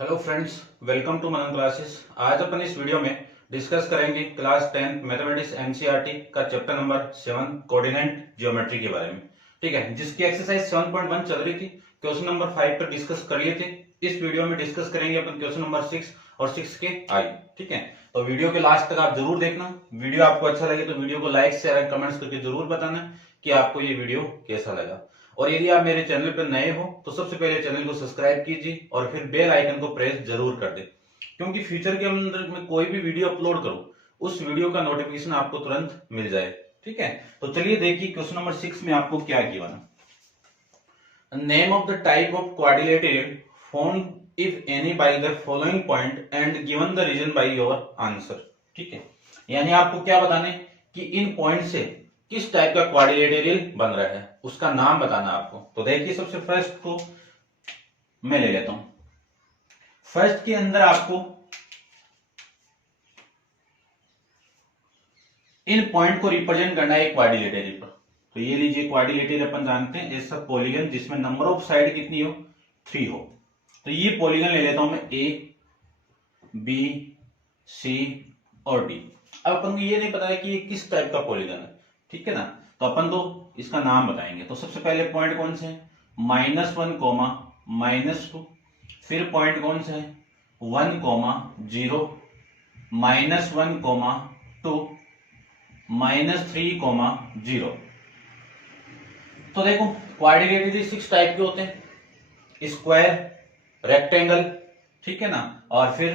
Hello friends, welcome to Manan classes. आज अपन इस वीडियो में डिस्कस करेंगे क्लास 10 मैथमेटिक्स एनसीईआरटी का चैप्टर नंबर 7 कोऑर्डिनेट ज्योमेट्री के बारे में। ठीक है, जिसकी एक्सरसाइज 7.1 चल रही थी, क्वेश्चन नंबर 5 पर डिस्कस कर लिए थे। इस वीडियो में डिस्कस करेंगे अपन क्वेश्चन नंबर 6 और 6 के आई। ठीक है, तो वीडियो के लास्ट तक आप जरूर देखना। वीडियो आपको अच्छा लगे तो वीडियो को लाइक शेयर एंड कमेंट्स करके जरूर बताना कि आपको ये वीडियो कैसा लगा। और यदि आप मेरे चैनल पर नए हो तो सबसे पहले चैनल को सब्सक्राइब कीजिए और फिर बेल आइकन को प्रेस जरूर कर दें, क्योंकि फ्यूचर के अंदर मैं कोई भी वीडियो अपलोड करूं उस वीडियो का नोटिफिकेशन आपको तुरंत मिल जाए। ठीक है, तो चलिए देखिए क्वेश्चन नंबर 6 में आपको क्या गिवन है। Name of the type of quadrilateral found if any by the following point and given the reason by your answer. ठीक है, यानी आपको क्या बताना है कि इन पॉइंट से किस टाइप का क्वाड्रिलेटरल बन रहा है, उसका नाम बताना आपको। तो देखिए सबसे फर्स्ट को मैं ले लेता हूं। फर्स्ट के अंदर आपको इन पॉइंट को रिप्रेजेंट करना है क्वाड्रिलेटरल पर। तो ये लीजिए, क्वाड्रिलेटरल अपन जानते हैं ऐसा पॉलीगन जिसमें नंबर ऑफ साइड कितनी हो, 3 हो। तो ये पॉलीगन ले लेता हूं मैं, ए बी सी और डी। अब अपन को ये नहीं पता है कि ये किस टाइप का पॉलीगन है। ठीक है ना, तो अपन तो इसका नाम बताएंगे। तो सबसे पहले पॉइंट कौन से है, -1, -2। फिर पॉइंट कौन से है, 1, 0, -1, 2, -3, 0। तो देखो क्वाड्रिलेटरल 6 टाइप के होते हैं, स्क्वायर, रेक्टेंगल, ठीक है ना, और फिर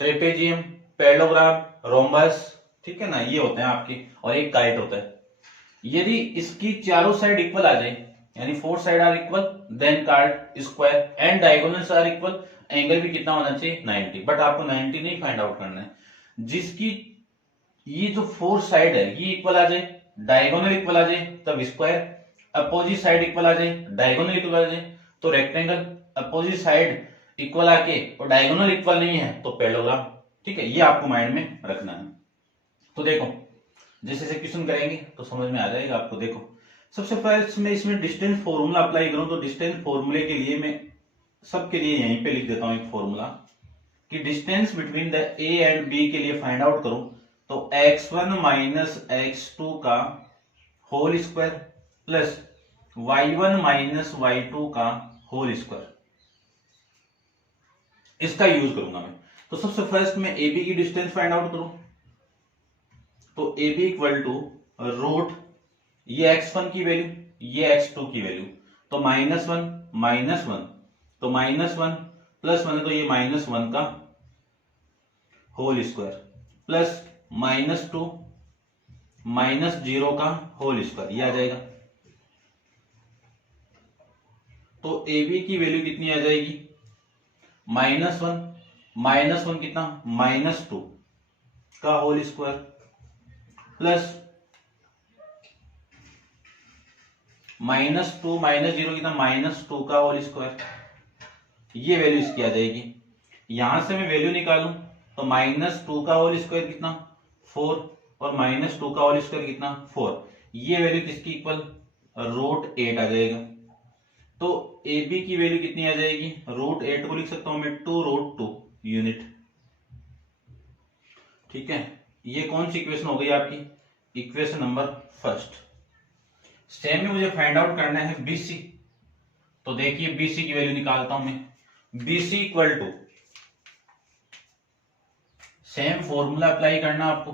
ट्रेपेजियम, पैरेललोग्राम, रोम्बस, ठीक है ना, ये होते हैं आपके, और एक काइट होता है। यदि इसकी चारों साइड इक्वल आ जाए, यानी 4 side are equal, then card square and diagonals are equal, angle भी कितना होना चाहिए, 90। बट आपको 90 नहीं फाइंड आउट करना है, जिसकी ये जो 4 साइड है ये इक्वल आ जाए, डायगोनल इक्वल आ जाए तब स्क्वायर, अपोजिट साइड इक्वल आ जाए, डायगोनल इक्वल आ जाए तो रेक्टेंगल, अपोजिट साइड इक्वल आके और डायगोनल इक्वल नहीं है तो पैरेललोग्राम। ठीक है, ये आपको माइंड में रखना है। तो देखो जैसे जैसे क्वेश्चन करेंगे तो समझ में आ जाएगा आपको। देखो सबसे पहले मैं इसमें डिस्टेंस फॉर्मूला अप्लाई करूं तो डिस्टेंस फॉर्मूले के लिए मैं सबके लिए यहीं पे लिख देता हूं एक फॉर्मूला कि distance between the A and B के लिए फाइंड आउट करूं तो x1 माइनस x2 का whole square plus y1 minus y2 का होल स्क्वायर, इसका यूज करूंगा मैं। तो सबसे फर्स्ट मैं ए बी की डिस्टेंस फाइंड आउट करूं तो A B equal to root, ये x1 की वैल्यू, ये x2 की वैल्यू, तो -1 तो -1 प्लस 1 है तो ये -1 का होल स्क्वायर प्लस -2 -0 का होल स्क्वायर, ये आ जाएगा। तो ए बी की वैल्यू कितनी आ जाएगी, -1 कितना, -2 का होल स्क्वायर प्लस -2 -0 कितना, -2 का होल स्क्वायर, ये वैल्यू इसकी आ जाएगी। यहां से मैं वैल्यू निकालूं तो -2 का होल स्क्वायर कितना, 4, और -2 का होल स्क्वायर कितना, 4, ये वैल्यू किसकी इक्वल, √8 आ जाएगा। तो ए बी की वैल्यू कितनी आ जाएगी, √8 को लिख सकता हूं मैं 2√2 यूनिट। ठीक है, ये कौन सी इक्वेशन हो गई आपकी, इक्वेशन नंबर फर्स्ट। सेम में मुझे फाइंड आउट करना है BC। तो देखिए BC की वैल्यू निकालता हूं मैं, BC equal to, same formula apply करना आपको,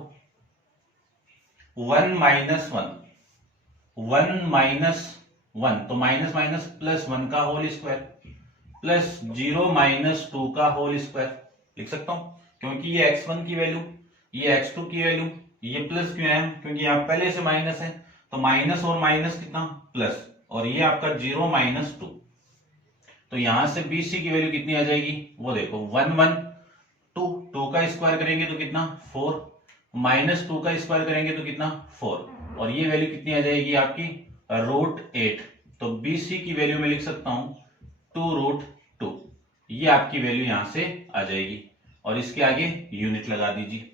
1 - 1 तो माइनस माइनस प्लस 1 का होल स्क्वायर प्लस 0 - 2 का होल स्क्वायर लिख सकता हूं, क्योंकि ये x1 की वैल्यू, ये x2 की वैल्यू, ये प्लस क्यों है, क्योंकि यहां पहले से माइनस है, तो माइनस और माइनस कितना, प्लस, और ये आपका 0 - 2। तो यहां से BC की वैल्यू कितनी आ जाएगी, वो देखो 1 1 2 का स्क्वायर करेंगे तो कितना, 4, -2 का स्क्वायर करेंगे तो कितना, 4, और ये वैल्यू कितनी आ जाएगी आपकी, √8। तो BC की वैल्यू में लिख सकता हूं 2√2, ये आपकी वैल्यू यहां से आ जाएगी, और इसके आगे यूनिट लगा दीजिए।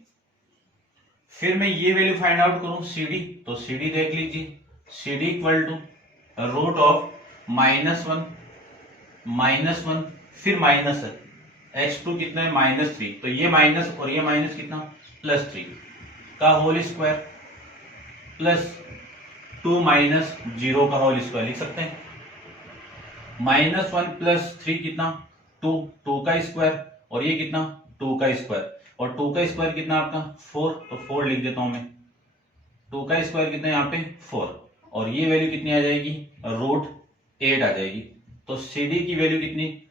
फिर मैं ये वैल्यू फाइंड आउट करूं CD, तो CD देख लीजिए, CD इक्वल टू √(-1 - 1) फिर माइनस है x2 कितना है -3, तो ये माइनस और ये माइनस कितना +3 का होल स्क्वायर प्लस 2 माइनस 0 का होल स्क्वायर लिख सकते हैं। -1 + 3 कितना 2, 2 का स्क्वायर और ये कितना 2 का स्क्वायर, और 2 का स्क्वायर कितना आपका 4, तो 4 लिख देता हूं मैं। 2 का स्क्वायर कितना यहाँ पे 4, और ये वैल्यू कितनी आ जाएगी √8 आ जाएगी। तो CD की वैल्यू कितनी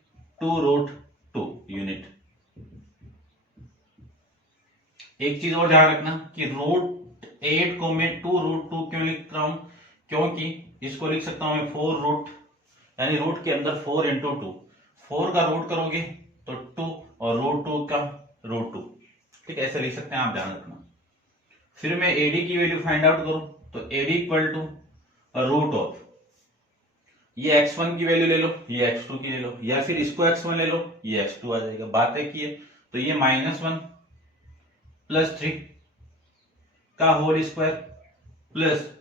2√2 यूनिट। एक चीज और ध्यान रखना कि √8 को मैं 2√2 क्यों लिख रहा हूं, क्योंकि इसको लिख सकता हूं मैं 4 रूट, यानी रूट के अंदर 4 × 2, 4 का रूट करोगे तो 2 और √2 का √2, ठीक है, ऐसे लिख सकते हैं आप, ध्यान रखना। फिर मैं AD की वैल्यू फाइंड आउट करूं तो AD = √, ये x1 की वैल्यू ले लो, ये x2 की ले लो, या फिर इसको x1 ले लो, ये x2 आ जाएगा, बात है की है। तो ये -1 + 3 का होल स्क्वायर प्लस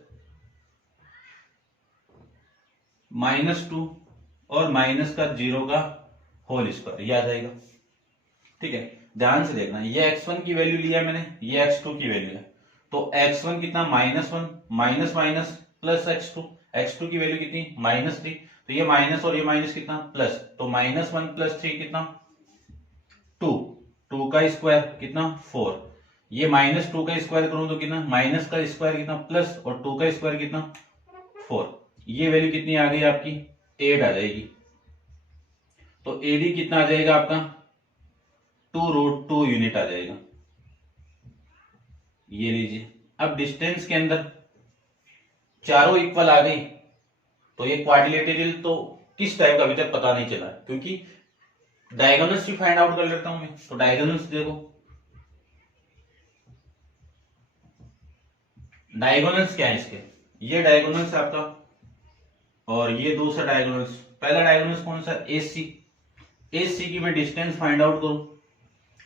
-2 और माइनस का 0 का होल स्क्वायर, ये आ जाएगा। ठीक है, ध्यान से देखना, ये x1 की वैल्यू लिया मैंने, ये x2 की वैल्यू है, तो x1 कितना -1 माइनस माइनस प्लस x2 की वैल्यू कितनी -3, तो ये माइनस और ये माइनस कितना प्लस, तो -1 + 3 कितना 2, 2 का स्क्वायर कितना 4, ये -2 का स्क्वायर करूं तो कितना माइनस का स्क्वायर कितना प्लस, और 2 का स्क्वायर कितना 4, ये वैल्यू कितनी आ गई आपकी 8 आ जाएगी। तो AD कितना आ जाएगा आपका 2√2 यूनिट आ जाएगा, ये लीजिए। अब डिस्टेंस के अंदर चारों इक्वल आ गई, तो ये क्वाड्रिलेटरल तो किस टाइप का अभी तक पता नहीं चला, क्योंकि डायगोनल्स भी फाइंड आउट कर लेता हूं मैं। तो डायगोनल्स देखो, डायगोनल्स क्या है इसके, ये डायगोनल्स आपका और ये दूसरा डायगोनल्स। पहला डायगोनल्स कौन सा AC, AC की मैं डिस्टेंस फाइंड आउट करूं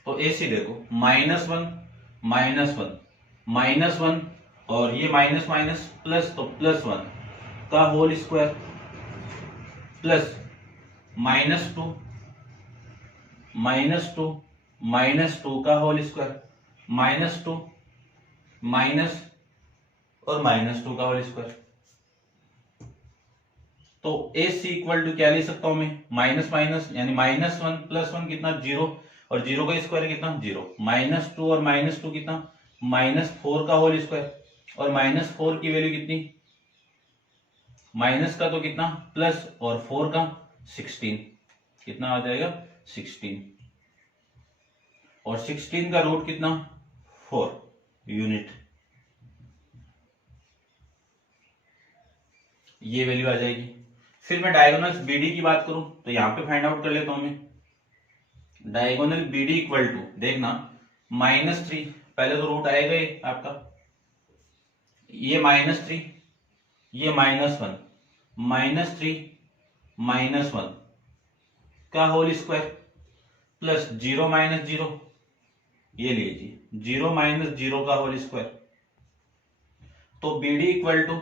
तो AC देखो -1 -1 और ये माइनस माइनस प्लस, तो +1 का होल स्क्वायर प्लस -2 -2 का होल स्क्वायर -2 माइनस और -2 का होल स्क्वायर। तो AC इक्वल टू क्या ले सकता हूं मैं माइनस माइनस, यानी -1 + 1 कितना 0, और 0 का स्क्वायर कितना 0, -2 और -2 कितना -4 का होल स्क्वायर, और -4 की वैल्यू कितनी, माइनस का तो कितना प्लस और 4 का 16, कितना आ जाएगा 16, और 16 का रूट कितना 4 यूनिट, ये वैल्यू आ जाएगी। फिर मैं डायगोनल BD की बात करूं तो यहां पे फाइंड आउट कर लेता हूं मैं। डायगोनल BD इक्वल टू देखना -3, पहले तो रूट आएगा ही आपका, ये -3, ये -1 -3 -1 का होल स्क्वायर प्लस 0 - 0, ये लीजिए 0 - 0 का होल स्क्वायर। तो BD इक्वल टू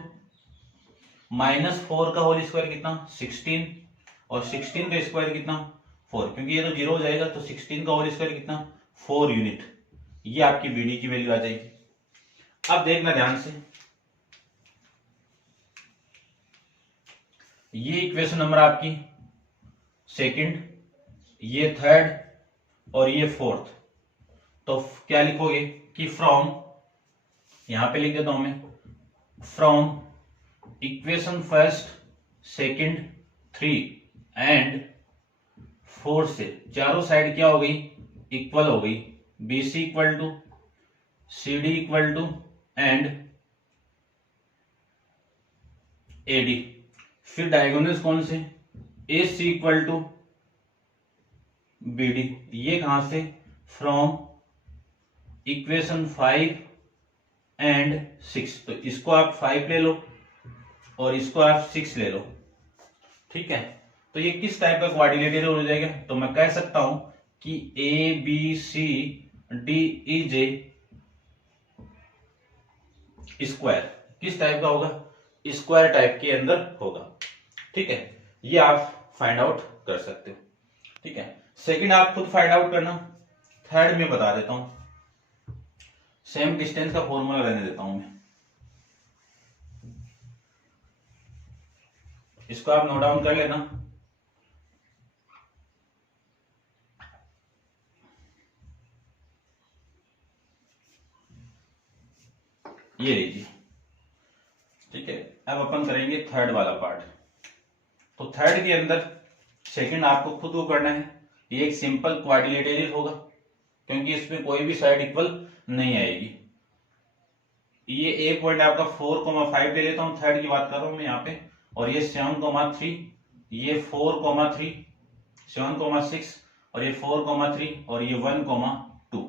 -4 का होल स्क्वायर कितना 16, और 16 का स्क्वायर कितना 4, क्योंकि ये तो 0 हो जाएगा, तो 16 का होल स्क्वायर कितना 4 यूनिट, ये आपकी BD की वैल्यू आ जाएगी। अब देखना ध्यान से, ये इक्वेशन नंबर आपकी सेकंड, ये थर्ड और ये फोर्थ। तो क्या लिखोगे कि फ्रॉम, यहां पे लिख देता हूं मैं, from equation first second 3 and 4 से चारों साइड क्या हो गई इक्वल हो गई, BC equal to CD equal to and AD। फिर डायगोनल्स कौन से, AC इक्वल टू BD, ये कहां से फ्रॉम इक्वेशन 5 एंड 6, तो इसको आप 5 ले लो और इसको आप 6 ले लो, ठीक है। तो ये किस टाइप का क्वाड्रिलेटरल हो जाएगा, तो मैं कह सकता हूं कि ABCDEJ स्क्वायर किस टाइप का होगा, स्क्वायर टाइप के अंदर होगा, ठीक है। ये आप फाइंड आउट कर सकते हो, ठीक है। सेकंड आप खुद फाइंड आउट करना, थर्ड में बता देता हूं। सेम डिस्टेंस का फॉर्मूला रहने देता हूं मैं, इसको आप नोट डाउन कर लेना। ये लीजिए, ठीक है। अब अपन करेंगे थर्ड वाला पार्ट। तो थर्ड के अंदर सेकंड आपको खुद को करना है। ये एक सिंपल क्वाड्रिलेटरल होगा क्योंकि इसमें कोई भी साइड इक्वल नहीं आएगी। ये ए पॉइंट आपका 4,5 ले लेता हूं, थर्ड की बात कर रहा हूं मैं यहाँ पे, और ये 7,3, ये 4,3, 7,6 और ये 4,3 और ये 1,2।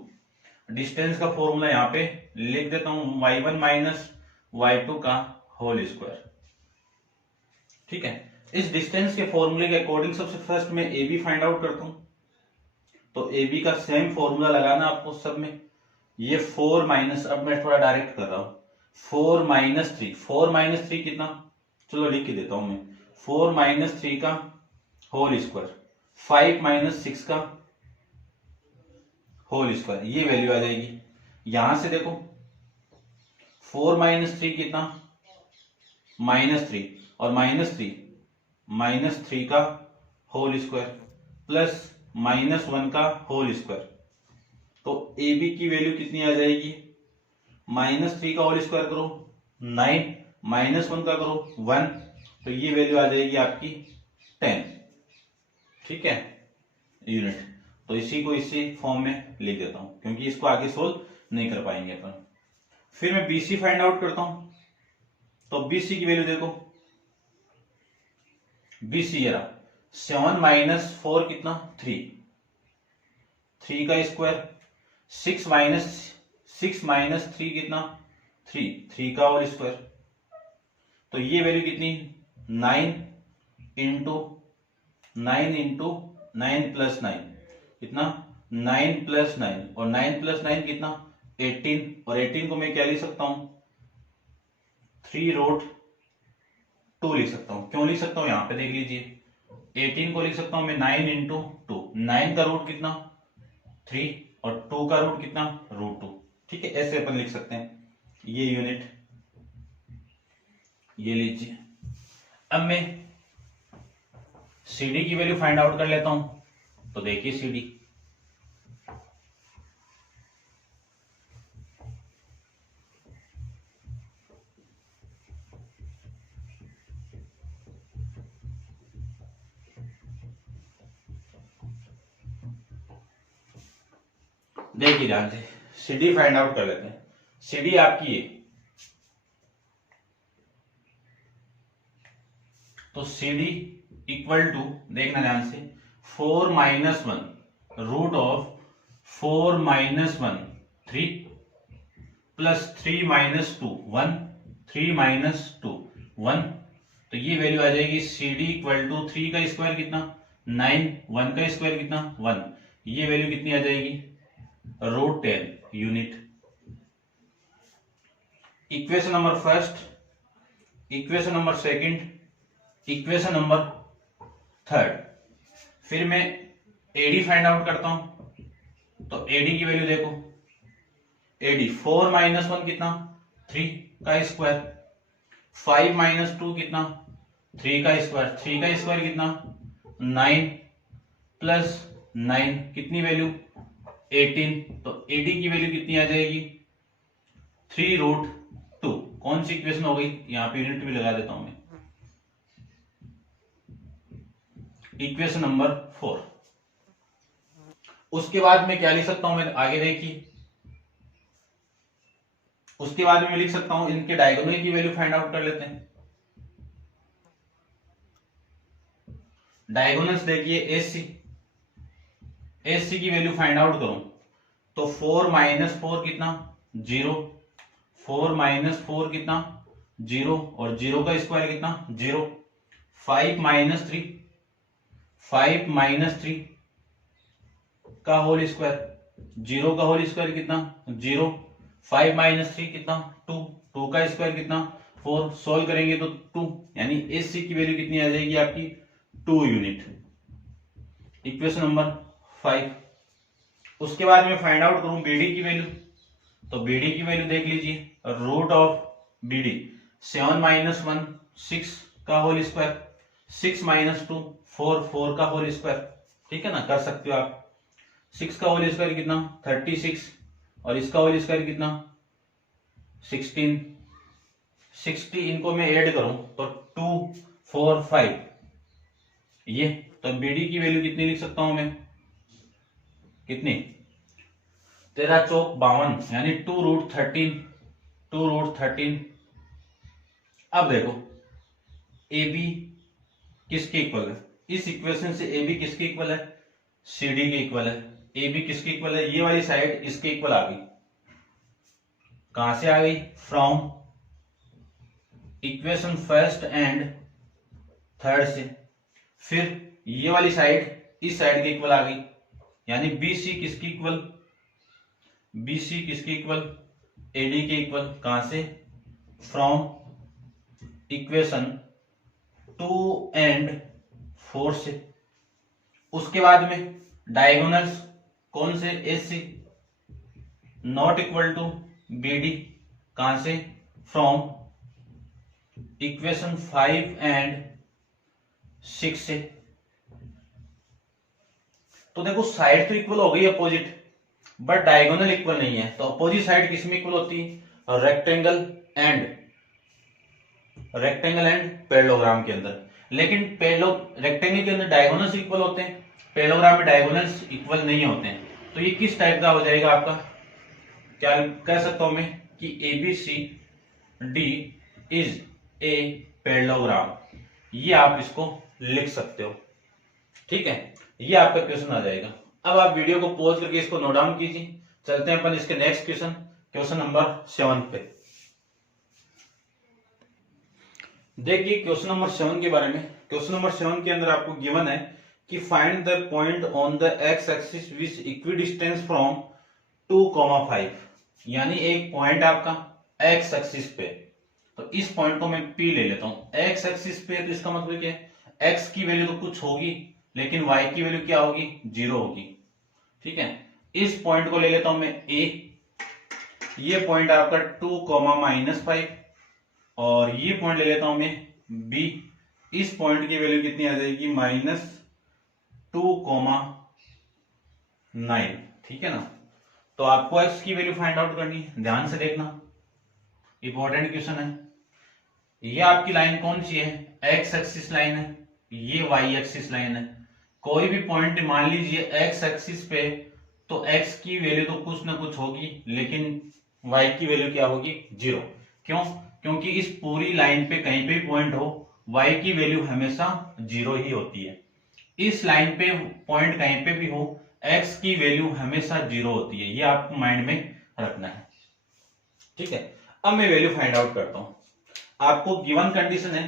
डिस्टेंस का फॉर्मूला यहाँ पे लिख देता हूं, y1 माइनस y2 का होल स्क्वायर, ठीक है। इस डिस्टेंस के फॉर्मूले के अकॉर्डिंग सबसे फर्स्ट मैं ए बी फाइंड आउट करता हूं। तो ए बी का सेम फॉर्मूला लगाना आपको सब में। ये 4 माइनस, अब मैं थोड़ा डायरेक्ट कर रहा हूं, 4 माइनस 3, 4 माइनस 3 कितना, चलो लिख के देता हूं मैं, 4 माइनस 3 का होल स्क्वायर, 5 माइनस 6 का होल स्क्वायर, ये वैल्यू आ जाएगी। यहां से देखो 4 माइनस 3 कितना, -3, और -3 का होल स्क्वायर प्लस -1 का होल स्क्वायर। तो ए बी की वैल्यू कितनी आ जाएगी, -3 का होल स्क्वायर करो 9, -1 का करो 1, तो ये वैल्यू आ जाएगी आपकी 10, ठीक है, यूनिट। तो इसी को इसी फॉर्म में लिख देता हूं क्योंकि इसको आगे सोल्व नहीं कर पाएंगे अपन। फिर मैं बीसी फाइंड आउट करता हूं। तो बीसी की वैल्यू देखो, बीसी ये रहा 7 माइनस 4 कितना, 3 का स्क्वायर, 6 माइनस 3 कितना, 3 का होल स्क्वायर। तो ये वैल्यू कितनी, 9 इंटू 9 प्लस 9 कितना, 9 प्लस 9, और 9 प्लस 9 कितना, 18, और 18 को मैं क्या लिख सकता हूं, 3√2 लिख सकता हूं। क्यों लिख सकता हूं, यहां पे देख लीजिए, 18 को लिख सकता हूं मैं 9 इंटू 2, 9 का रूट कितना, 3, और 2 का रूट कितना, √2, ठीक है। ऐसे अपन लिख सकते हैं ये यूनिट, ये लीजिए। अब मैं CD की वैल्यू फाइंड आउट कर लेता हूं। तो देखिए CD, देखिए ध्यान से, CD फाइंड आउट कर लेते हैं। CD आपकी है, तो CD इक्वल टू, देखना ध्यान से, 4 minus 1 root of 4 minus 1 3 plus 3 minus 2 1, 3 minus 2 1। तो ये वैल्यू आ जाएगी CD इक्वल टू 3 का स्क्वायर कितना, 9, 1 का स्क्वायर कितना, 1, ये वैल्यू कितनी आ जाएगी, √10 unit. Equation number first, equation number second, equation number third. फिर मैं AD फाइंड आउट करता हूं। तो AD की वैल्यू देखो, AD 4 माइनस 1 कितना, 3 का स्क्वायर, 5 माइनस 2 कितना, 3 का स्क्वायर, 3 का स्क्वायर कितना, 9 प्लस 9 कितनी वैल्यू, 18। तो AD की वैल्यू कितनी आ जाएगी, 3√2। कौन सी इक्वेशन हो गई, यहां पे यूनिट भी लगा देता हूं मैं, इक्वेशन नंबर 4। उसके बाद मैं क्या लिख सकता हूं, मैं आगे देखिए, उसके बाद में मैं लिख सकता हूं, इनके डायगोनल की वैल्यू फाइंड आउट कर लेते हैं। डायगोनल्स देखिए, AC की वैल्यू फाइंड आउट करूं तो 4 माइनस 4 कितना, 0, 4 माइनस 4 कितना, 0, और 0 का स्क्वायर कितना, 0, 5 माइनस 3, 5 माइनस 3 का होल स्क्वायर, 0 का होल स्क्वायर कितना, 0, 5 माइनस 3 कितना, 2, 2 का स्क्वायर कितना, 4, सोल्व करेंगे तो 2, यानी AC की वैल्यू कितनी आ जाएगी आपकी, 2 यूनिट। Equation number 5। उसके बाद मैं फाइंड आउट करूं बीडी की वैल्यू, तो बीडी की वैल्यू देख लीजिए, रूट ऑफ बीडी 7 माइनस 1 6 का होल स्क्वायर, 6 माइनस 2 4 4 का होल स्क्वायर, ठीक है ना, कर सकते हो आप। 6 का होल स्क्वायर कितना 36 और इसका होल स्क्वायर कितना 16। 60 इनको मैं ऐड करूं तो 2 4 5 ये, तो बीडी की वैल्यू कितनी लिख सकता हूं मैं, कितनी 13 चौक 52 यानी 2√13। अब देखो ए बी किसके इक्वल है, इस इक्वेशन से ए बी किसके इक्वल है, सी डी के इक्वल है। ए बी किसके इक्वल है, ये वाली साइड इसके इक्वल आ गई। कहां से आ गई, from equation first and third से। फिर ये वाली साइड इस साइड के इक्वल आ गई, यानी बी सी किसकी इक्वल, बी सी किसके इक्वल, एडी के इक्वल। कहां से, फ्रॉम इक्वेशन 2 एंड 4 से। उसके बाद में डायगोनल्स कौन से, S C not equal to B D. कहां से, फ्रॉम इक्वेशन 5 एंड 6 से। तो देखो साइड तो इक्वल हो गई अपोजिट, बट डायगोनल इक्वल नहीं है। तो अपोजिट साइड किसमें इक्वल होती है, रेक्टेंगल एंड पैरेललोग्राम के अंदर। लेकिन रेक्टेंगल के अंदर डायगोनल्स इक्वल होते हैं, पैरेललोग्राम में डायगोनल्स इक्वल नहीं होते हैं। तो ये किस टाइप का हो जाएगा आपका, क्या कह सकता हूं मैं कि ABCD इज ए पैरेललोग्राम, ये आप इसको लिख सकते हो, ठीक है। ये आपका क्वेश्चन आ जाएगा। अब आप वीडियो को पॉज करके इसको नोट डाउन कीजिए। चलते हैं अपन इसके नेक्स्ट क्वेश्चन, क्वेश्चन नंबर 7 पे। देखिए क्वेश्चन नंबर 7 के बारे में। क्वेश्चन नंबर 7 के अंदर आपको गिवन है कि find the point on the x axis which equidistance from 2,5, यानी एक पॉइंट आपका एक्स एक्सिस पे। तो इस पॉइंट को मैं P ले लेता हूं एक्स एक्सिस पे। तो इसका मतलब क्या है, एक्स की वैल्यू तो कुछ होगी लेकिन y की वैल्यू क्या होगी, 0 होगी, ठीक है। इस पॉइंट को ले लेता हूं मैं A, ये पॉइंट आपका 2,-5 और ये पॉइंट ले लेता हूं मैं B। इस पॉइंट की वैल्यू कितनी आ जाएगी, -2,9, ठीक है ना। तो आपको x की वैल्यू फाइंड आउट करनी है, ध्यान से देखना, इंपॉर्टेंट क्वेश्चन है। ये आपकी लाइन कौन सी है, x एक्सिस लाइन है, ये y एक्सिस लाइन है। कोई भी पॉइंट मान लीजिए x एक्सिस पे, तो x की वैल्यू तो कुछ ना कुछ होगी लेकिन y की वैल्यू क्या होगी, 0। क्यों, क्योंकि इस पूरी लाइन पे कहीं पे भी पॉइंट हो y की वैल्यू हमेशा 0 ही होती है। इस लाइन पे पॉइंट कहीं पे भी हो x की वैल्यू हमेशा 0 होती है, ये आपको माइंड में रखना है, ठीक है। अब मैं वैल्यू फाइंड आउट करता हूं। आपको गिवन कंडीशन है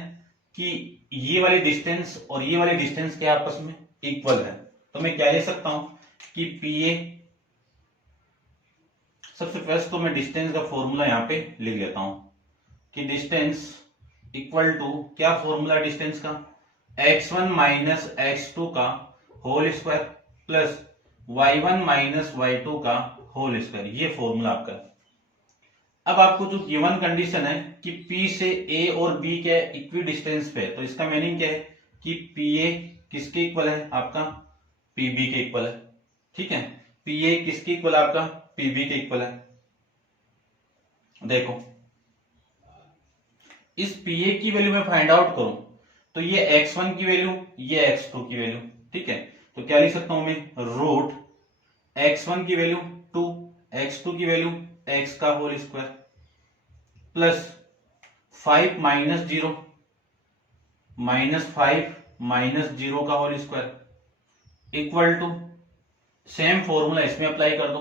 कि ये वाली डिस्टेंस और ये वाली डिस्टेंस के आपस में इक्वल है। तो मैं क्या ले सकता हूं कि PA, सबसे फर्स्ट तो मैं डिस्टेंस का फॉर्मूला यहां पे लिख लेता हूं कि डिस्टेंस इक्वल टू, क्या फॉर्मूला डिस्टेंस का, x1 माइनस x2 का whole square plus y1 minus y2 का होल स्क्वायर, ये फॉर्मूला आपका। अब आपको जो गिवन कंडीशन है कि P से A और B के इक्वी डिस्टेंस पे, तो इसका मीनिंग क्या है कि PA किसके इक्वल है, आपका PB के इक्वल है, ठीक है। PA किसके इक्वल है, आपका PB के इक्वल है। देखो इस PA की वैल्यू में फाइंड आउट करूं तो ये x1 की वैल्यू, ये x2 की वैल्यू, ठीक है। तो क्या लिख सकता हूं मैं, रूट x1 की वैल्यू 2, x2 की वैल्यू x का whole square plus 5 minus 0 -5 minus 0 का whole square equal to, same formula इसमें अप्लाई कर दो,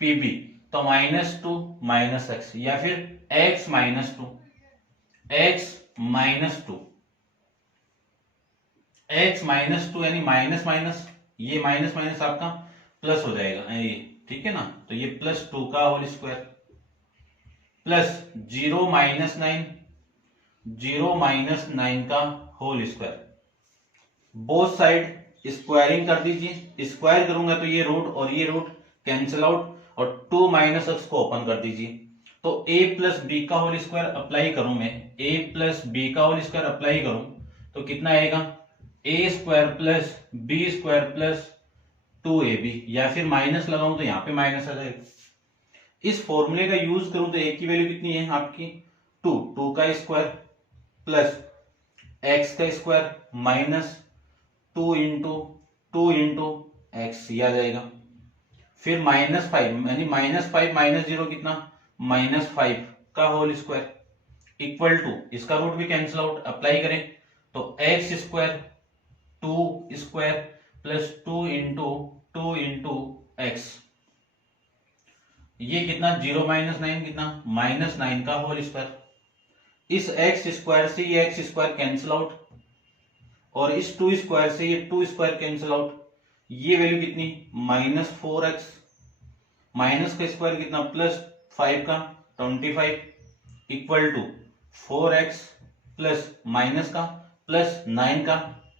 PB तो -2 माइनस x या फिर x minus 2, x minus 2, x minus 2 यानी माइनस माइनस, ये माइनस माइनस आपका प्लस हो जाएगा ये, ठीक है ना। तो ये +2 का whole square plus 0 minus 9, 0 minus 9 का whole square. Both side squaring कर दीजिए, स्क्वायर करूंगा तो ये रूट और ये रूट कैंसिल आउट, और 2 माइनस एक्स को ओपन कर दीजिए। तो a प्लस बी का होल स्क्वायर अप्लाई करूं मैं, a प्लस बी का होल स्क्वायर अप्लाई करूं तो कितना आएगा, a square plus B square plus 2ab, या फिर माइनस लगाऊं तो यहाँ पे माइनस आ जाएगा। इस फॉर्मूले का यूज करूं तो a की वैल्यू कितनी है आपकी 2 का स्क्वायर प्लस x का स्क्वायर माइनस 2 इंटू एक्स, ये आ जाएगा। फिर -5 यानी -5 -0 कितना -5 का होल स्क्वायर इक्वल टू, इसका रूट भी कैंसिल आउट, अप्लाई करें तो x square 2 square plus 2 into x, ये कितना 0 -9 कितना -9 का होल स्क्वायर। इस एक्स स्क्वायर से ये एक्स स्क्वायर कैंसिल आउट, और इस 2 स्क्वायर से ये 2 स्क्वायर कैंसिल आउट, ये वैल्यू कितनी -4x, माइनस का स्क्वायर कितना +5 का 25 equal to 4x plus minus का प्लस 9 का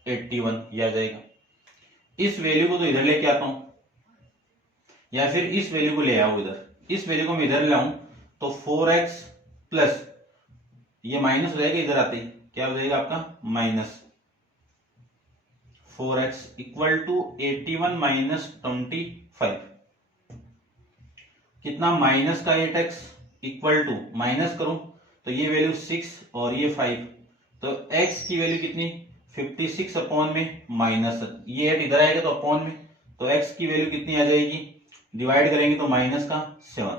81, ये आ जाएगा। इस वैल्यू को तो इधर लेके आता हूं, या फिर इस वैल्यू को ले आओ इधर, इस वैल्यू को मैं इधर लाऊं तो 4x प्लस ये माइनस हो जाएगा, इधर आते ही क्या हो जाएगा आपका -4x इक्वल टू 81 माइनस 25, कितना माइनस का 8x इक्वल टू, माइनस करूं तो ये वैल्यू 6 और ये 5, तो x की वैल्यू कितनी 56 अपॉन में माइनस, ये 8 इधर आएगा तो अपॉन में, तो x की वैल्यू कितनी आ जाएगी, डिवाइड करेंगे तो -7,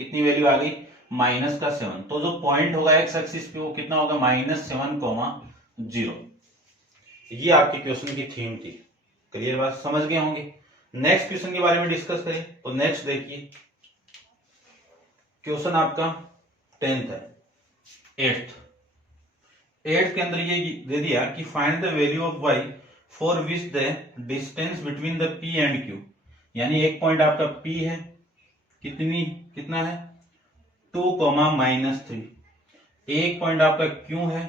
कितनी वैल्यू आ गई -7। तो जो पॉइंट होगा x एक्सिस पे वो कितना होगा -7,0। ये आपके क्वेश्चन की थीम थी। क्लियर बात, समझ गए होंगे। नेक्स्ट क्वेश्चन के बारे में डिस्कस करें तो नेक्स्ट देखिए, क्वेश्चन आपका 10th है, 8th के अंदर ये दे दिया कि find the value of y for which the distance between the p and q, यानी एक पॉइंट आपका p है, कितना है 2, -3, एक पॉइंट आपका q है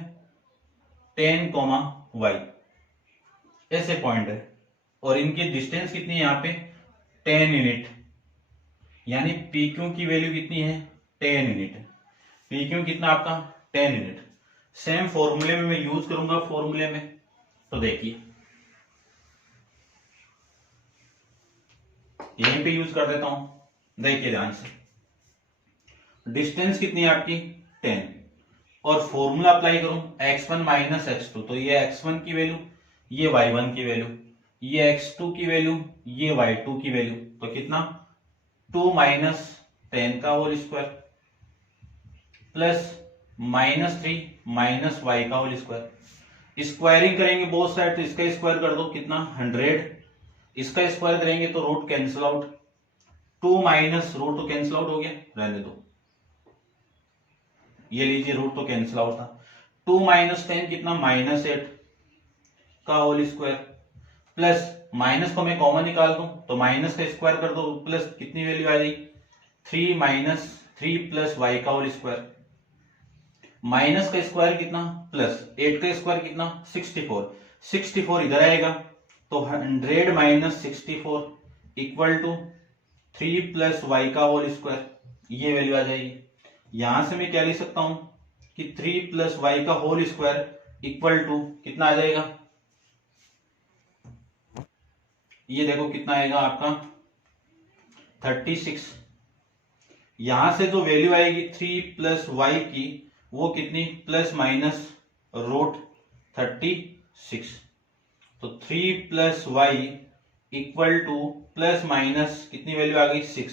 10, y, ऐसे पॉइंट है, और इनकी डिस्टेंस कितनी है यहाँ पे 10 यूनिट, यानी PQ की वैल्यू कितनी है 10 यूनिट, PQ कितना आपका 10 यूनिट। सेम फॉर्मूले में मैं यूज करूंगा, फॉर्मूले में तो देखिए यहीं पे यूज कर देता हूं, देखिए ध्यान से, डिस्टेंस कितनी है आपकी 10, और फॉर्मूला अप्लाई करूं x1 माइनस x2, तो ये x1 की वैल्यू, ये y1 की वैल्यू, ये x2 की वैल्यू, ये y2 की वैल्यू, तो कितना 2 माइनस 10 का whole square plus -3 minus y का होल स्क्वायर। स्क्वायरिंग करेंगे बोथ साइड तो इसका स्क्वायर कर दो, कितना 100, इसका स्क्वायर करेंगे तो root cancel out, 2 minus root तो कैंसिल आउट हो गया, रहने दो, ये लीजिए रूट तो कैंसिल आउट था, 2 माइनस 10 कितना -8 का होल स्क्वायर, प्लस माइनस को मैं कॉमन निकाल दूं तो माइनस का स्क्वायर कर दो, प्लस कितनी वैल्यू आ जाएगी 3 माइनस 3 प्लस वाई का होल स्क्वायर, माइनस का स्क्वायर कितना प्लस 8 का स्क्वायर कितना 64 इधर आएगा तो 100 minus 64 equal to 3 plus Y का होल स्क्वायर, ये वैल्यू आ जाएगी। यहां से मैं क्या लिख सकता हूं कि 3 प्लस वाई का होल स्क्वायर इक्वल टू कितना आ जाएगा, ये देखो कितना आएगा आपका 36। यहां से जो वैल्यू आएगी 3 प्लस वाई की वो कितनी प्लस माइनस रूट 36, तो 3 plus Y equal to plus minus कितनी वैल्यू आ गई 6।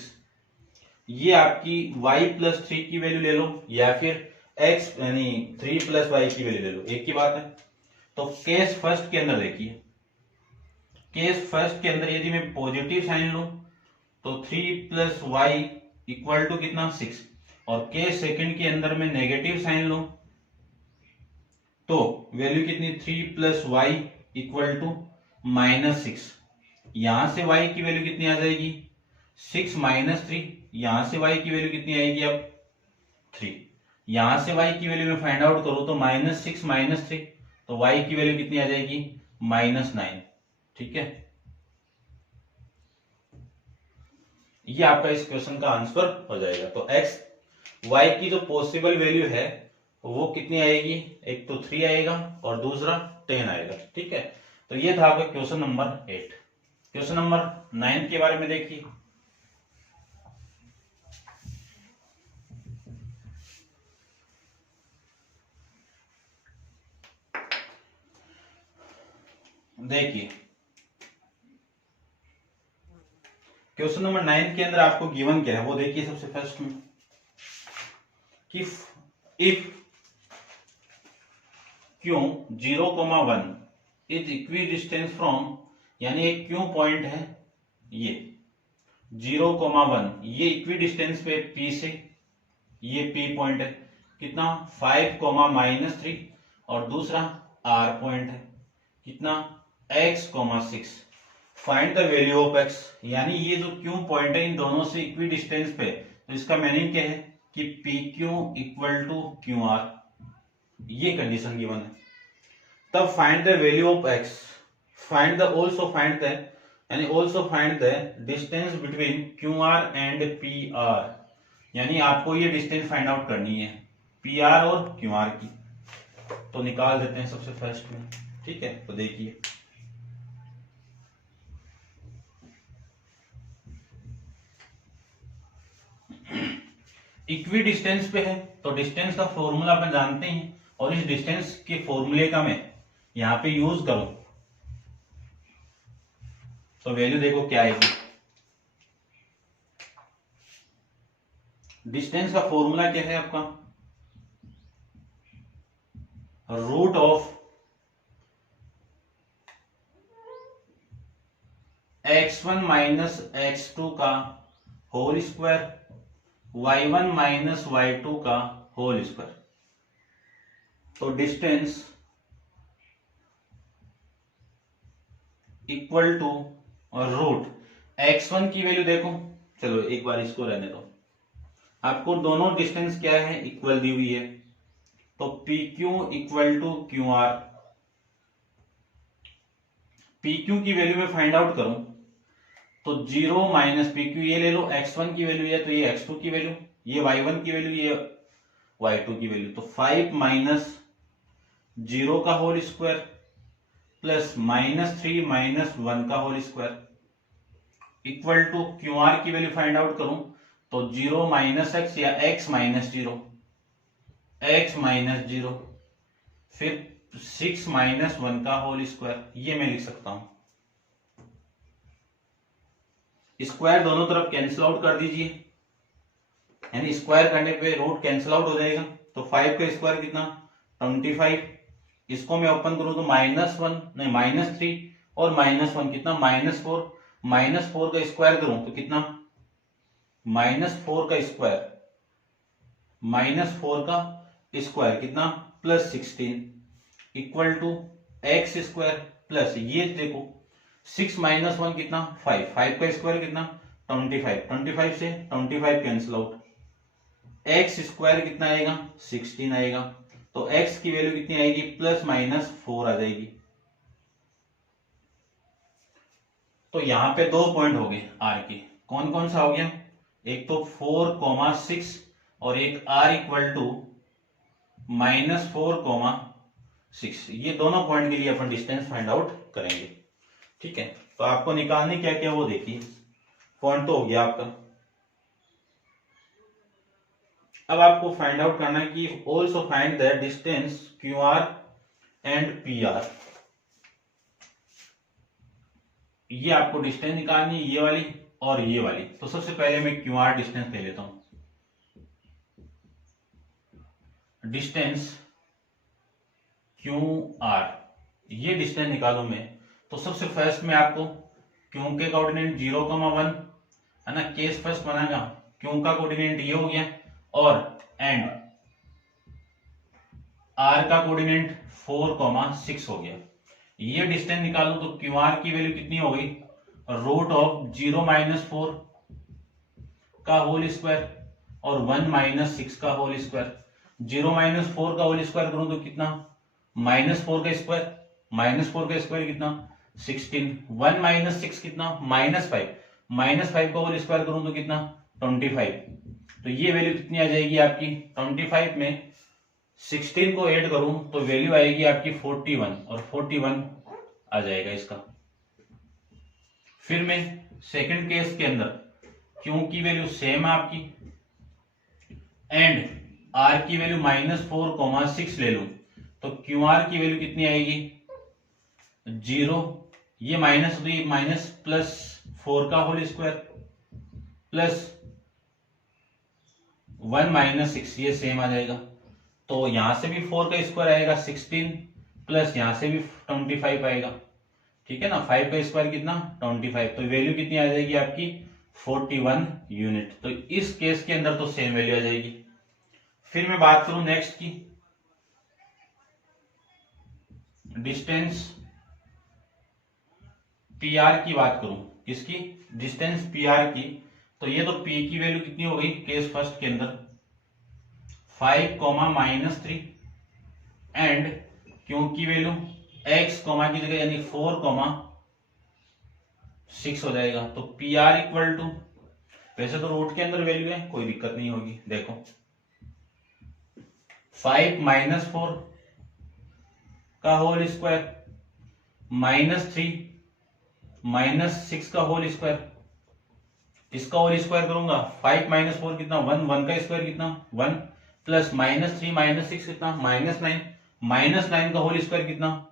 ये आपकी y प्लस 3 की वैल्यू ले लो या फिर x यानी 3 प्लस वाई की वैल्यू ले लो, एक की बात है। तो केस फर्स्ट के अंदर देखिए, केस फर्स्ट के अंदर यदि मैं पॉजिटिव साइन लूं तो 3 प्लस वाई इक्वल टू कितना 6, और केस सेकंड के अंदर में नेगेटिव साइन लूं तो वैल्यू कितनी 3 प्लस वाई इक्वल टू -6। यहां से y की वैल्यू कितनी आ जाएगी 6 माइनस 3, यहां से y की वैल्यू कितनी आएगी अब 3, यहां से y की वैल्यू में फाइंड आउट करूं तो -6 माइनस 3, तो y की वैल्यू कितनी आ जाएगी -9। ठीक है, ये आपका इस क्वेश्चन का आंसर हो जाएगा। तो एक्स वाई की जो पॉसिबल वैल्यू है वो कितनी आएगी, एक तो 3 आएगा और दूसरा 10 आएगा। ठीक है, तो ये था आपका क्वेश्चन नंबर 8। क्वेश्चन नंबर 9 के बारे में देखिए। देखिए क्वेश्चन नंबर 9 के अंदर आपको गिवन क्या है वो देखिए। सबसे फर्स्ट में कि if Q 0,1 is equi distance from, यानी एक क्यू पॉइंट है ये 0,1, ये इक्वी डिस्टेंस पे पी से, ये पी पॉइंट है कितना 5,-3, और दूसरा आर पॉइंट है कितना x,6। Find the value of x, यानी ये जो क्यू पॉइंट है इन दोनों से इक्वी डिस्टेंस पे, तो इसका मीनिंग क्या है कि P Q equal to Q R, ये कंडीशन गिवन है। तब find the value of x, find the also find the, यानी also find the distance between Q R and P R, यानी आपको ये डिस्टेंस फाइंड आउट करनी है P R और क्यू आर की। तो निकाल देते हैं सबसे फर्स्ट में। ठीक है, तो देखिए इक्वी डिस्टेंस पे है तो डिस्टेंस का फॉर्मूला अपन जानते हैं, और इस डिस्टेंस के फॉर्मूले का मैं यहां पे यूज करूं तो वैल्यू देखो क्या आएगी। डिस्टेंस का फॉर्मूला क्या है आपका, root of x1 minus x2 का whole square, y1 minus y2 का होल स्क्वायर। तो डिस्टेंस इक्वल टू और रूट x1 की वैल्यू देखो, चलो एक बार इसको रहने दो, आपको दोनों डिस्टेंस क्या है इक्वल दी हुई है, तो P Q equal to Q R. P Q की वैल्यू में फाइंड आउट करूं तो 0 माइनस पी क्यू, ये ले लो x1 की वैल्यू है तो ये x2 की वैल्यू, ये y1 की वैल्यू, ये y2 की वैल्यू, तो 5 माइनस 0 का होल स्क्वायर प्लस -3 माइनस 1 का whole square equal to Q R की वैल्यू फाइंड आउट करूं तो 0 माइनस एक्स या x माइनस 0, x माइनस 0, फिर 6 माइनस 1 का होल स्क्वायर, ये मैं लिख सकता हूं। स्क्वायर दोनों तरफ कैंसिल आउट कर दीजिए, यानी स्क्वायर करने पे रूट कैंसिल आउट हो जाएगा। तो 5 का स्क्वायर कितना 25, इसको मैं ओपन करूं तो -1 नहीं -3 और -1 कितना -4, -4 का स्क्वायर करूं तो कितना -4 का स्क्वायर, -4 का स्क्वायर कितना +16 equal to X square plus, ये देखो 6 माइनस 1 कितना 5, 5 का स्क्वायर कितना 25, 25 से 25 कैंसिल आउट, एक्स स्क्वायर कितना आएगा 16 आएगा, तो x की वैल्यू कितनी आएगी +-4 आ जाएगी। तो यहां पे 2 पॉइंट हो गए r के, कौन कौन सा हो गया, एक तो 4,6 और एक r इक्वल टू -4,6, ये दोनों पॉइंट के लिए अपन डिस्टेंस फाइंड आउट करेंगे। ठीक है, तो आपको निकालने क्या क्या वो देखिए, पॉइंट तो हो गया आपका। अब आपको फाइंड आउट करना है कि also find the distance Q R and P are, ये आपको डिस्टेंस निकालनी है, ये वाली और ये वाली। तो सबसे पहले मैं क्यू आर डिस्टेंस ले लेता हूं, डिस्टेंस क्यू आर, ये डिस्टेंस निकालू मैं, तो सबसे फर्स्ट में आपको क्यू के कोऑर्डिनेट 0,1 है ना, केस फर्स्ट बनाएगा, क्यू का कोऑर्डिनेट ये हो गया और एंड आर का कोऑर्डिनेट 4,6 हो गया। ये डिस्टेंस निकालू तो क्यू आर की वैल्यू कितनी हो गई, रूट ऑफ 0 माइनस 4 का होल स्क्वायर और 1 माइनस 6 का होल स्क्वायर। 0 माइनस 4 का होल स्क्वायर करूं तो कितना -4 का स्क्वायर, -4 का स्क्वायर कितना 16, 1 माइनस 6 कितना, -5, -5 का होल स्क्वायर करूं तो कितना 25। तो ये वैल्यू कितनी आ जाएगी आपकी 25 में 16 को ऐड करूं तो वैल्यू आएगी आपकी 41 और 41 आ जाएगा इसका। फिर मैं सेकंड केस के अंदर क्यू की वैल्यू सेम है आपकी एंड आर की वैल्यू -4,6 ले लूं तो क्यू आर की वैल्यू कितनी आएगी 0, ये माइनस तो ये माइनस प्लस 4 का होल स्क्वायर प्लस 1 माइनस 6, ये सेम आ जाएगा। तो यहां से भी 4 का स्क्वायर आएगा 16 प्लस यहां से भी 25 आएगा, ठीक है ना। 5 का स्क्वायर कितना 25, तो वैल्यू कितनी आ जाएगी आपकी 41 यूनिट। तो इस केस के अंदर तो सेम वैल्यू आ जाएगी। फिर मैं बात करूं नेक्स्ट की डिस्टेंस पी आर की बात करूं, किसकी डिस्टेंस पी आर की, तो ये तो पी की वैल्यू कितनी हो गई केस फर्स्ट के अंदर 5, -3 एंड क्यू की वैल्यू x, की जगह यानी 4, 6 हो जाएगा। तो पी आर इक्वल टू, वैसे तो रूट के अंदर वैल्यू है कोई दिक्कत नहीं होगी, देखो 5 - 4 का होल स्क्वायर -3 -6 का होल स्क्वायर, इसका होल स्क्वायर करूंगा 5 - 4 कितना 1, 1 का स्क्वायर कितना 1 प्लस -3 - 6 कितना -9, -9 का होल स्क्वायर कितना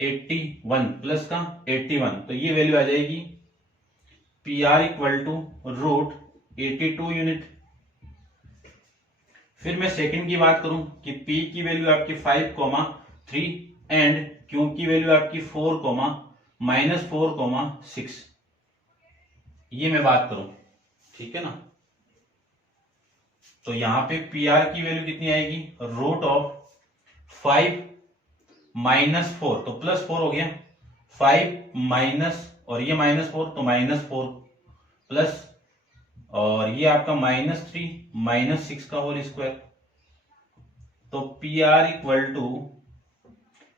81 प्लस का 81, तो ये वैल्यू आ जाएगी P R equal to √82 unit. फिर मैं सेकंड की बात करूं कि P की वैल्यू आपकी 5,3 एंड Q की वैल्यू आपकी 4, -4,6, ये मैं बात करूं, ठीक है ना। तो यहां पे पी आर की वैल्यू कितनी आएगी √5 -4, तो +4 हो गया 5 माइनस और ये -4 तो -4 प्लस और ये आपका -3 -6 का होल स्क्वायर। तो पी आर इक्वल टू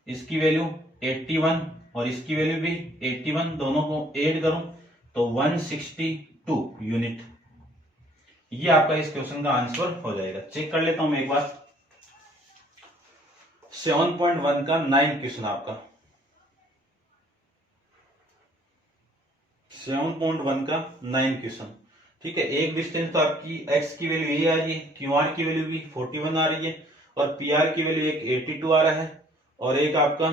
इसकी वैल्यू 81 और इसकी वैल्यू भी 81, दोनों को ऐड करूं तो 162 यूनिट। ये आपका इस क्वेश्चन का आंसर हो जाएगा। चेक कर लेता हूं मैं एक बार 7.1 का 9 क्वेश्चन आपका 7.1 का 9 क्वेश्चन, ठीक है। एक डिस्टेंस तो आपकी x की वैल्यू ये आ रही है, क्यू आर की वैल्यू भी 41 आ रही है और पी आर की वैल्यू एक 82 आ रहा है और एक आपका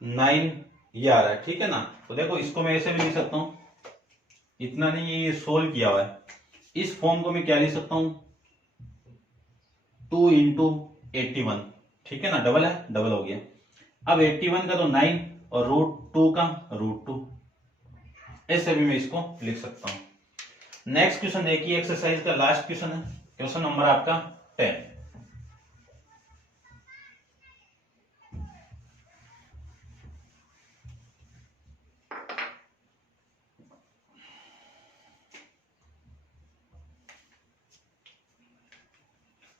9 ये आ रहा है, ठीक है ना। तो देखो इसको मैं ऐसे भी लिख सकता हूं, इतना नहीं है, ये सोल्व किया हुआ है, इस फॉर्म को मैं क्या लिख सकता हूं 2 × 81, ठीक है ना, डबल है डबल हो गया। अब 81 का तो 9 और √2 का √2, ऐसे भी मैं इसको लिख सकता हूं। नेक्स्ट क्वेश्चन देखिए, एक्सरसाइज का लास्ट क्वेश्चन है, क्वेश्चन नंबर आपका 10।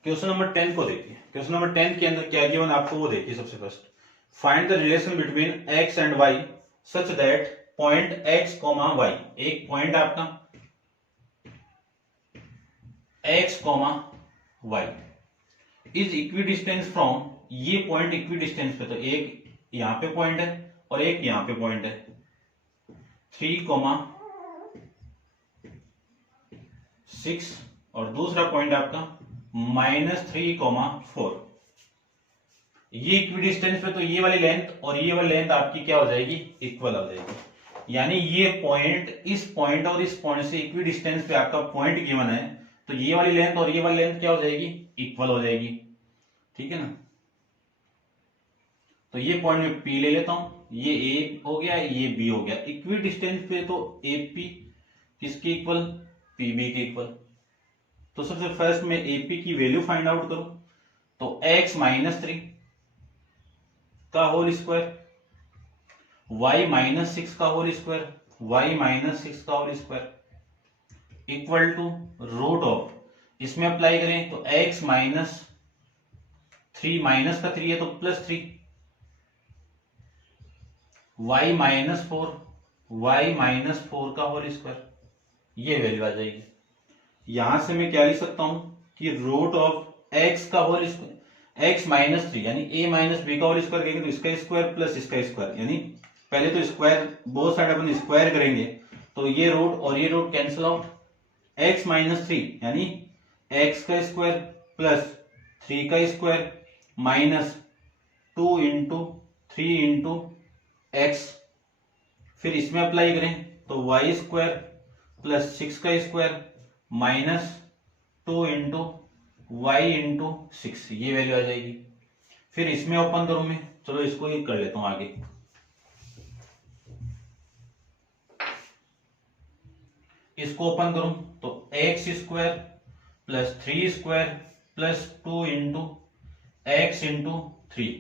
क्वेश्चन नंबर 10 को देखिए। क्वेश्चन नंबर 10 के अंदर क्या गिवन आपको वो देखिए। सबसे first find the relation between x and y such that point x, y, एक पॉइंट आपका x, y is equi distance from, ये पॉइंट इक्वी डिस्टेंस पे, तो एक यहां पे पॉइंट है और एक यहां पे पॉइंट है 3, 6 और दूसरा पॉइंट आपका -3, 4। ये इक्वी डिस्टेंस पे तो ये वाली लेंथ और ये वाली लेंथ आपकी क्या हो जाएगी इक्वल हो जाएगी। यानी ये पॉइंट इस पॉइंट और इस पॉइंट से इक्वी डिस्टेंस पे आपका पॉइंट गिवन है, तो ये वाली लेंथ और ये वाली लेंथ क्या हो जाएगी इक्वल हो जाएगी, ठीक है ना। तो ये पॉइंट में P ले लेता हूं, ये A हो गया, ये B हो गया। इक्वी डिस्टेंस पे तो AP किसके इक्वल PB के इक्वल। तो सबसे फर्स्ट में AP की वैल्यू फाइंड आउट करूं तो x -3 का होल स्क्वायर, y -6 का होल स्क्वायर, y -6 का whole square equal to root of, इसमें अप्लाई करें तो x -3 माइनस का 3 है तो +3, y माइनस फोर का होल स्क्वायर, ये वैल्यू आ जाएगी। यहां से मैं क्या लिख सकता हूं कि रूट ऑफ x का होल स्क्वायर, x माइनस 3 यानी a माइनस बी का होल स्क्वायर करेंगे तो इसका स्क्वायर प्लस इसका स्क्वायर, यानी पहले तो स्क्वायर बोथ साइड अपन स्क्वायर करेंगे तो ये रूट और ये root cancel out, x minus 3 यानी x का स्क्वायर प्लस 3 का square minus 2 into 3 into X, फिर इसमें अप्लाई करें तो y स्क्वायर प्लस 6 का square minus 2 into Y into 6, ये वैल्यू आ जाएगी। फिर इसमें ओपन करूं मैं, चलो इसको ही कर लेता हूं आगे। इसको ओपन करूं तो x square plus 3 square plus 2 into x into 3,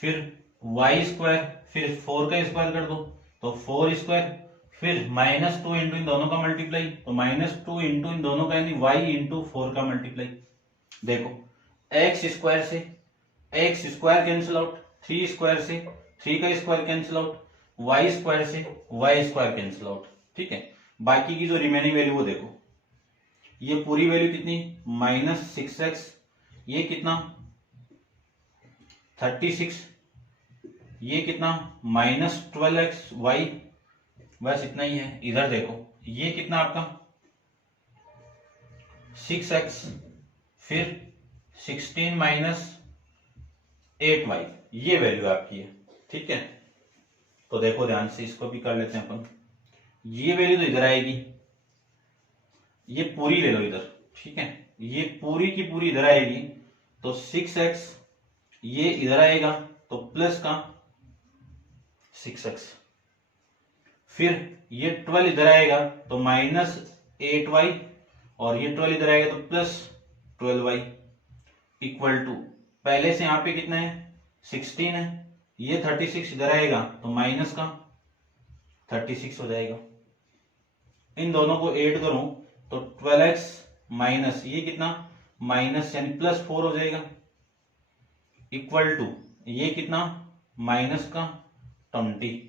फिर वाई स्क्वायर, फिर 4 का स्क्वायर कर दो तो 4 स्क्वायर, फिर माइनस 2 इंटू इन दोनों का मल्टीप्लाई तो माइनस 2 इंटू इन दोनों का यानी वाई इंटू 4 का मल्टीप्लाई। देखो एक्स स्क्वायर से X square cancel out, 3 square से 3 का square cancel out, Y square से वाई स्क्वायर कैंसिल आउट, ठीक है। बाकी की जो रिमेनिंग वैल्यू वो देखो, ये पूरी वैल्यू कितनी माइनस 6x, ये कितना 36, ये कितना माइनस 12x वाई, बस इतना ही है। इधर देखो ये कितना आपका 6x, फिर 16 माइनस 8y, ये वैल्यू आपकी है, ठीक है। तो देखो ध्यान से इसको भी कर लेते हैं अपन, ये वैल्यू तो इधर आएगी, ये पूरी ले लो इधर, ठीक है, ये पूरी की पूरी इधर आएगी तो 6x, ये इधर आएगा तो प्लस का 6x, फिर ये 12 इधर आएगा तो माइनस 8y, और ये 12 इधर आएगा तो प्लस 12y इक्वल टू, पहले से यहां पे कितना है 16 है, ये 36 इधर आएगा तो माइनस का 36 हो जाएगा। इन दोनों को ऐड करूं तो 12x माइनस ये कितना माइनस यानी प्लस 4 हो जाएगा इक्वल टू ये कितना माइनस का 20।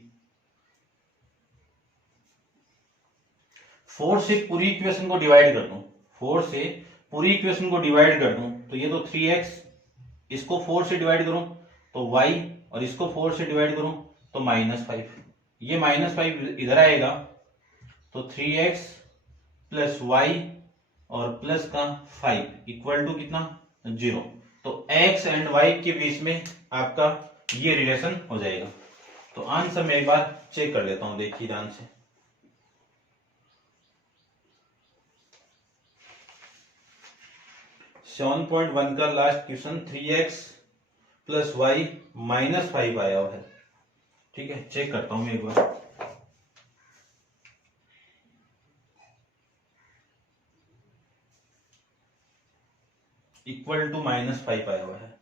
4 से पूरी इक्वेशन को डिवाइड कर दूं, 4 से पूरी इक्वेशन को डिवाइड कर दूं तो ये तो 3x, इसको 4 से डिवाइड करूं तो y, और इसको 4 से डिवाइड करूं तो -5, ये -5 इधर आएगा तो 3x प्लस y और प्लस का 5 इक्वल टू कितना 0। तो x एंड y के बीच में आपका ये रिलेशन हो जाएगा। तो आंसर मैं एक बार चेक कर लेता हूं, देखिए ध्यान से। 7.1 का last question 3x plus Y -5 आया हुआ है, ठीक है। चेक करता हूं मैं एक बार, इक्वल टू -5 आया हुआ है,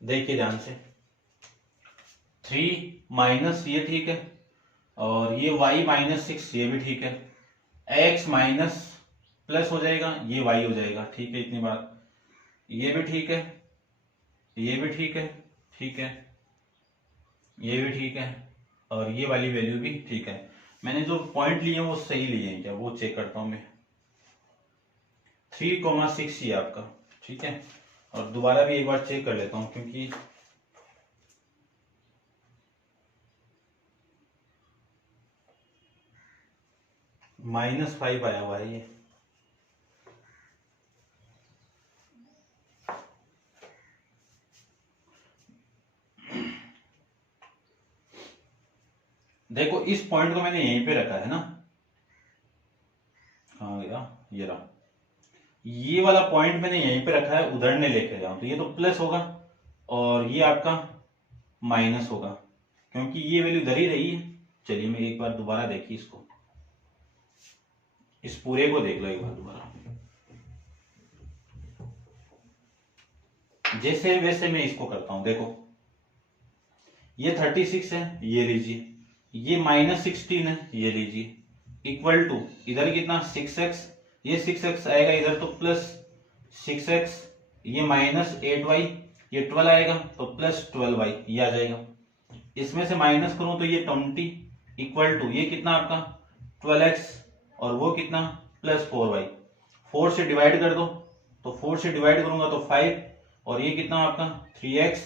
देखिए ध्यान से। 3 माइनस ये ठीक है, और ये y -6 ये भी ठीक है, x माइनस प्लस हो जाएगा, ये y हो जाएगा, ठीक है। इतनी बात, ये भी ठीक है, ये भी ठीक है, ठीक है, ये भी ठीक है, और ये वाली वैल्यू भी ठीक है। मैंने जो पॉइंट लिए हैं वो सही लिए हैं क्या, वो चेक करता हूं मैं। 3,6 ये आपका, ठीक है। और दोबारा भी एक बार चेक कर लेता हूं, क्योंकि -5 आया हुआ है ये। देखो इस पॉइंट को मैंने यहीं पे रखा है ना, हाँ गया, ये रहा, ये वाला पॉइंट मैंने यहीं पे रखा है, उधर ने लेके जाऊं तो ये तो प्लस होगा और ये आपका माइनस होगा, क्योंकि ये वैल्यू इधर ही रही है। चलिए मैं एक बार दोबारा देखिए इसको, इस पूरे को देख लो एक बार दोबारा, जैसे वैसे मैं इसको करता हूं। देखो ये 36 है, ये लीजिए, ये -16 है, ये लीजिए, इक्वल टू इधर कितना 6x, ये 6x आएगा इधर तो प्लस 6x, ये -8y, ये 12 आएगा तो प्लस 12y, ये आ जाएगा। इसमें से माइनस करूं तो ये 20 इक्वल टू ये कितना आपका 12x और वो कितना प्लस 4y। 4 से डिवाइड कर दो तो 4 से डिवाइड करूंगा तो 5 और ये कितना आपका 3x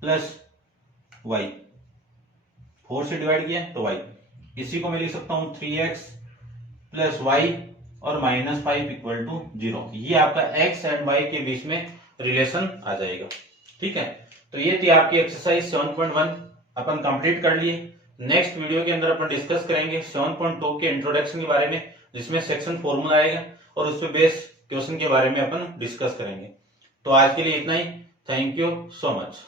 प्लस y। 4 से डिवाइड किया तो y। इसी को मैं लिख सकता हूं 3x प्लस y और माइनस 5 इक्वल टू 0। ये आपका x एंड y के बीच में रिलेशन आ जाएगा। ठीक है, तो ये थी आपकी एक्सरसाइज 7.1 अपन कंप्लीट कर लिए। नेक्स्ट वीडियो के अंदर अपन डिस्कस करेंगे 7.2 के इंट्रोडक्शन के बारे में, जिसमें सेक्शन फॉर्मूला आएगा और उस पर बेस्ड क्वेश्चन के बारे में अपन डिस्कस करेंगे। तो आज के लिए इतना ही। Thank you so much.